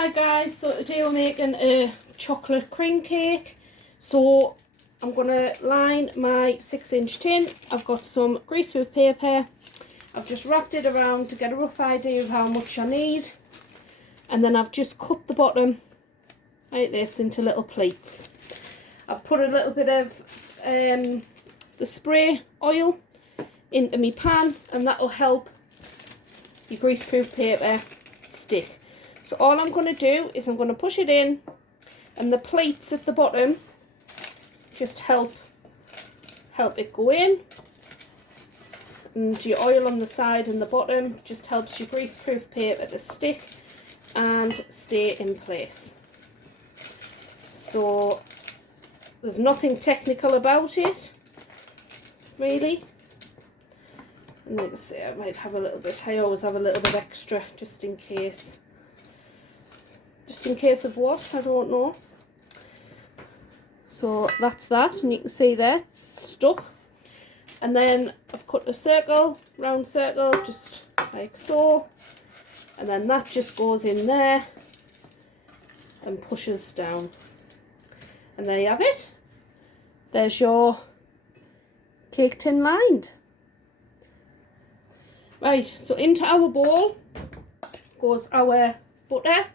Hi guys, so today we're making a chocolate cream cake. So I'm going to line my 6-inch tin. I've got some greaseproof paper. I've just wrapped it around to get a rough idea of how much I need. And then I've just cut the bottom like this into little pleats. I've put a little bit of the spray oil into my pan, and that'll help your greaseproof paper stick. So all I'm going to do is I'm going to push it in, and the pleats at the bottom just help it go in, and your oil on the side and the bottom just helps your greaseproof paper to stick and stay in place. So there's nothing technical about it really. And let's see, I might have a little bit, I always have a little bit extra just in case. Just in case of what, I don't know. So that's that, and you can see there, it's stuck. And then I've cut a circle, round circle, just like so. And then that just goes in there and pushes down. And there you have it. There's your cake tin lined. Right, so into our bowl goes our butter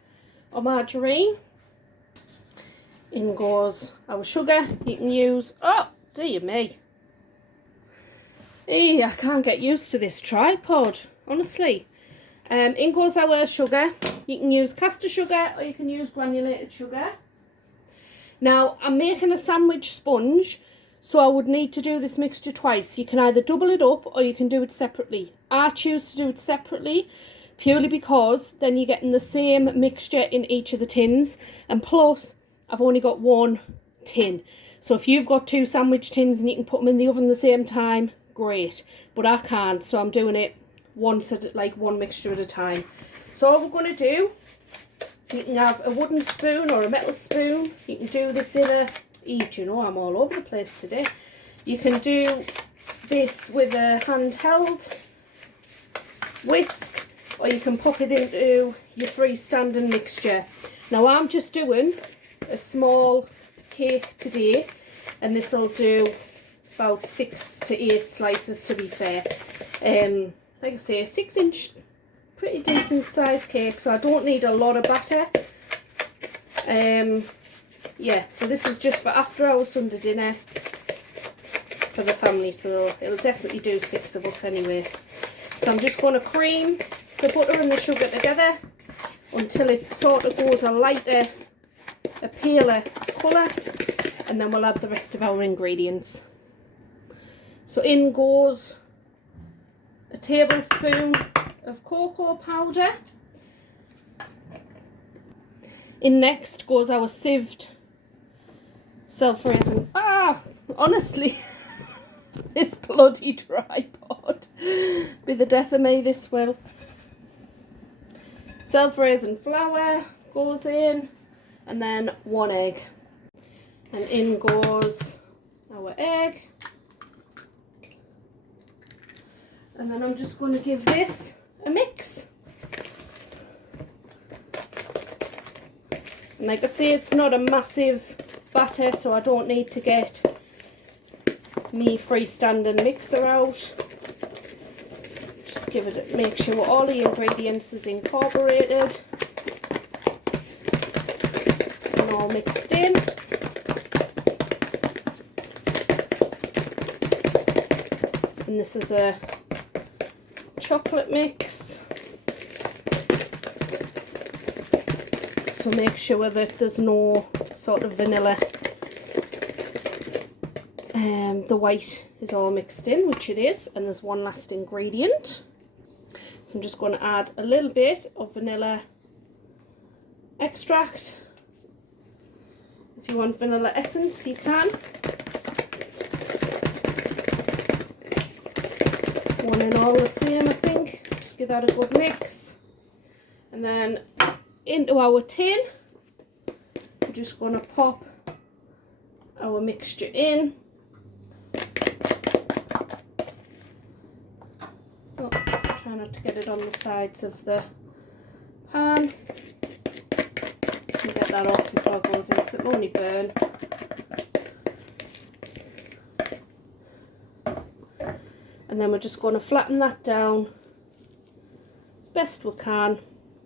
or margarine. In goes our sugar. You can use, oh dear me, I can't get used to this tripod, honestly. In goes our sugar. You can use caster sugar or you can use granulated sugar. Now I'm making a sandwich sponge, so I would need to do this mixture twice. You can either double it up or you can do it separately. I choose to do it separately purely because then you're getting the same mixture in each of the tins, and plus I've only got one tin. So if you've got 2 sandwich tins and you can put them in the oven at the same time, great. But I can't, so I'm doing it once at like one mixture at a time. So all we're going to do, you can have a wooden spoon or a metal spoon. You can do this in a, you know, I'm all over the place today. You can do this with a handheld whisk, or you can pop it into your freestanding mixture. Now I'm just doing a small cake today, and this will do about 6 to 8 slices to be fair. Like I say, a 6-inch, pretty decent size cake, so I don't need a lot of batter. Yeah, so this is just for after our Sunday dinner for the family, so it'll definitely do 6 of us anyway. So I'm just going to cream the butter and the sugar together until it sort of goes a paler colour, and then we'll add the rest of our ingredients. So in goes a tablespoon of cocoa powder. In next goes our sieved self-raising. Honestly, this bloody tripod. Be the death of me, this will. Self-raising flour goes in, and then 1 egg. And in goes our egg. And then I'm just going to give this a mix. And like I say, it's not a massive batter, so I don't need to get me freestanding mixer out. Just give it, make sure all the ingredients is incorporated and all mixed in. And this is a chocolate mix, so make sure that there's no sort of vanilla. The white is all mixed in, which it is, and there's one last ingredient. So I'm just going to add a little bit of vanilla extract. If you want vanilla essence, you can. 1 and all the same, I think. Just give that a good mix. And then into our tin, we're just going to pop our mixture in. Try not to get it on the sides of the pan. that off before it goes in because it'll only burn. And then we're just going to flatten that down as best we can,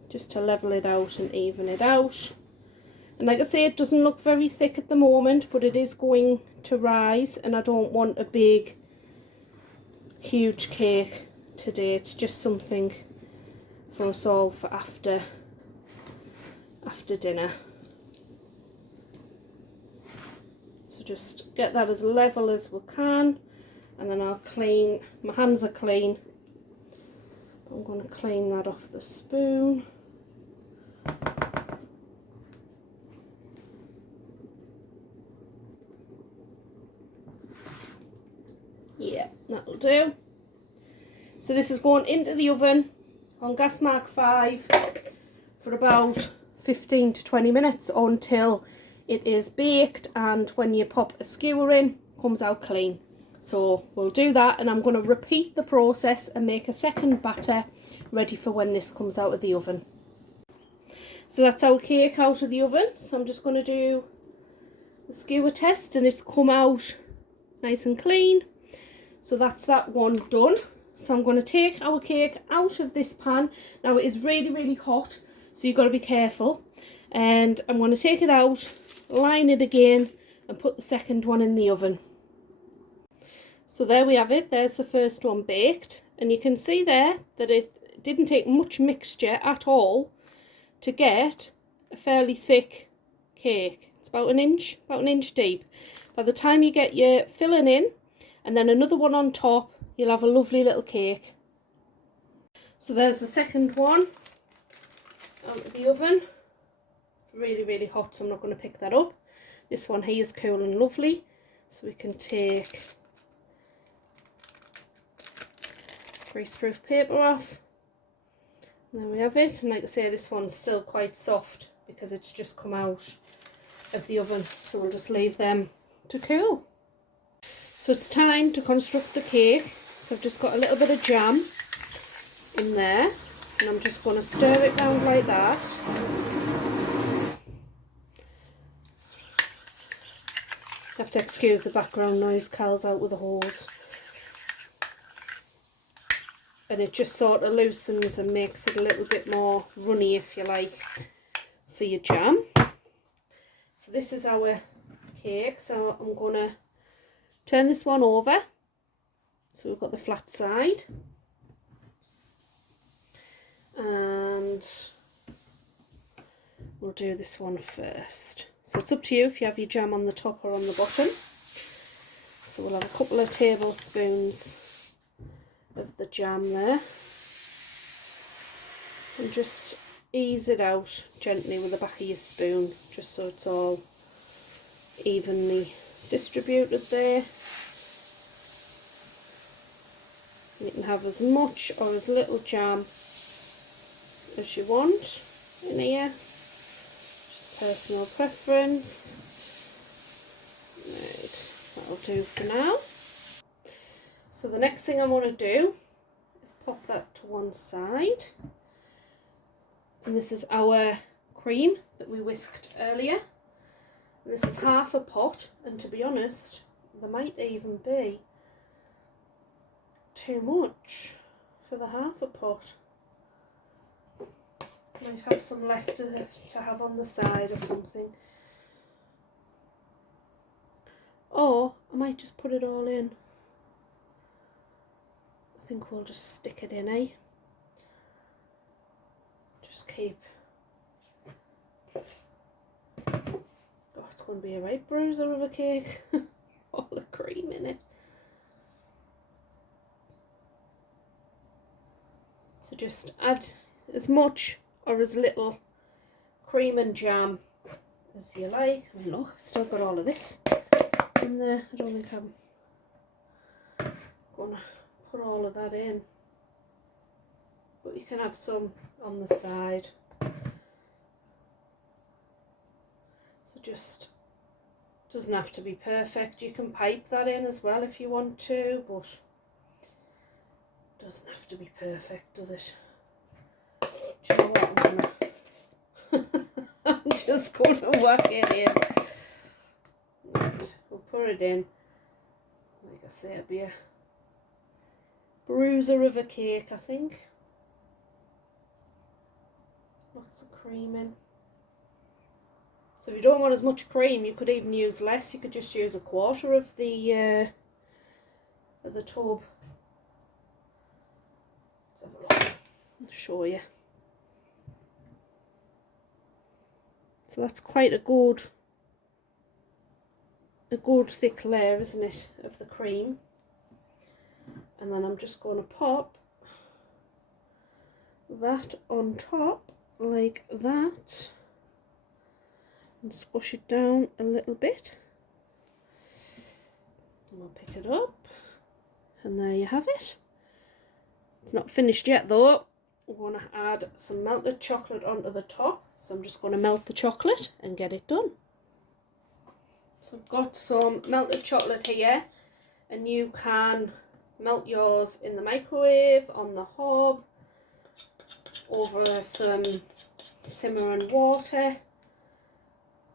just to level it out and even it out. And like I say, it doesn't look very thick at the moment, but it is going to rise, and I don't want a big, huge cake today. It's just something for us all for after dinner. So just get that as level as we can, and then I'll clean, my hands are clean, I'm going to clean that off the spoon. Yeah, that'll do. So this is going into the oven on gas mark 5 for about 15 to 20 minutes until it is baked, and when you pop a skewer in, comes out clean. So we'll do that, and I'm going to repeat the process and make a second batter ready for when this comes out of the oven. So that's our cake out of the oven. So I'm just going to do the skewer test, and it's come out nice and clean. So that's that one done. So I'm going to take our cake out of this pan. Now it is really, really hot, so you've got to be careful. And I'm going to take it out, line it again, and put the second one in the oven. So there we have it. There's the first one baked. And you can see there that it didn't take much mixture at all to get a fairly thick cake. It's about an inch deep. By the time you get your filling in, and then another one on top, you'll have a lovely little cake. So there's the second one out of the oven. Really, really hot, so I'm not going to pick that up. This one here is cool and lovely, so we can take greaseproof paper off. And there we have it. And like I say, this one's still quite soft because it's just come out of the oven, so we'll just leave them to cool. So it's time to construct the cake. So I've just got a little bit of jam in there, and I'm just going to stir it round like that. You have to excuse the background noise, Cal's out with a hose. And it just sort of loosens and makes it a little bit more runny, if you like, for your jam. So this is our cake. So I'm going to turn this one over. So we've got the flat side. And we'll do this one first. So it's up to you if you have your jam on the top or on the bottom. So we'll have a couple of tablespoons of the jam there, and just ease it out gently with the back of your spoon, just so it's all evenly distributed there. You can have as much or as little jam as you want in here, just personal preference. Right, that'll do for now. So the next thing I want to do is pop that to one side. And this is our cream that we whisked earlier. And this is half a pot, and to be honest, there might even be too much for the half a pot. Might have some left to have on the side or something. Or I might just put it all in. I think we'll just stick it in, eh? Just keep. Oh, it's going to be a right bruiser of a cake. All the cream in it. So just add as much or as little cream and jam as you like. And look, I've still got all of this in there. I don't think I'm going to put all of that in, but you can have some on the side. So just doesn't have to be perfect. You can pipe that in as well if you want to, but doesn't have to be perfect, does it? Do you know what? I'm just going to whack it in. Right, we'll put it in. Like I say, it'll be a bruiser of a cake, I think. Lots of cream in. So if you don't want as much cream, you could even use less. You could just use a quarter of the tub. Let's have a look. I'll show you. So that's quite a good thick layer, isn't it, of the cream. And then I'm just going to pop that on top like that and squish it down a little bit. And I'll pick it up, and there you have it. It's not finished yet though. We're going to add some melted chocolate onto the top. So I'm just going to melt the chocolate and get it done. So I've got some melted chocolate here, and you can melt yours in the microwave, on the hob, over some simmering water,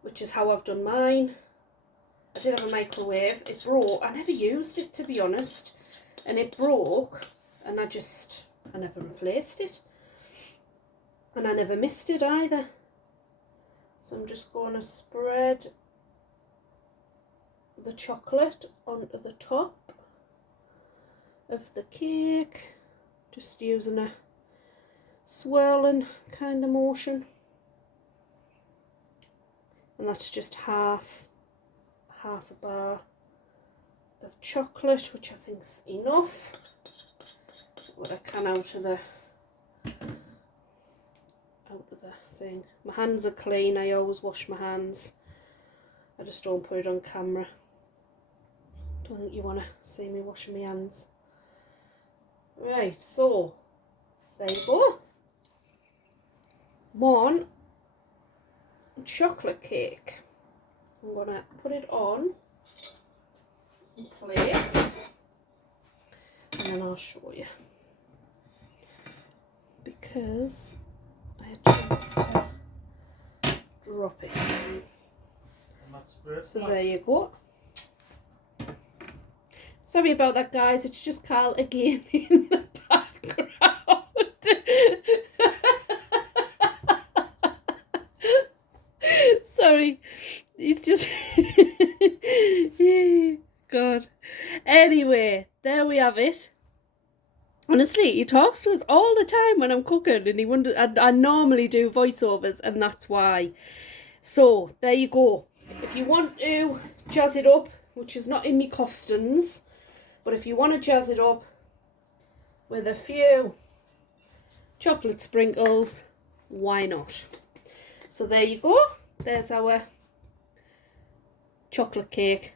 which is how I've done mine. I did have a microwave. It broke. I never used it, to be honest, and it broke, and I never replaced it. And I never missed it either. So I'm just going to spread the chocolate onto the top of the cake, just using a swirling kind of motion. And that's just half a bar of chocolate, which I think's enough. Get what I can out of the thing. My hands are clean. I always wash my hands. I just don't put it on camera. Don't think you want to see me washing my hands. Right, so there you go. One chocolate cake. I'm going to put it on in place, and then I'll show you, because I just drop it. So there you go. Sorry about that, guys. It's just Carl again in the background. Sorry. He's just... God. Anyway, there we have it. Honestly, he talks to us all the time when I'm cooking, and he wonders, I normally do voiceovers, and that's why. So, there you go. If you want to jazz it up, which is not in me costings, but if you want to jazz it up with a few chocolate sprinkles, why not? So there you go. There's our chocolate cake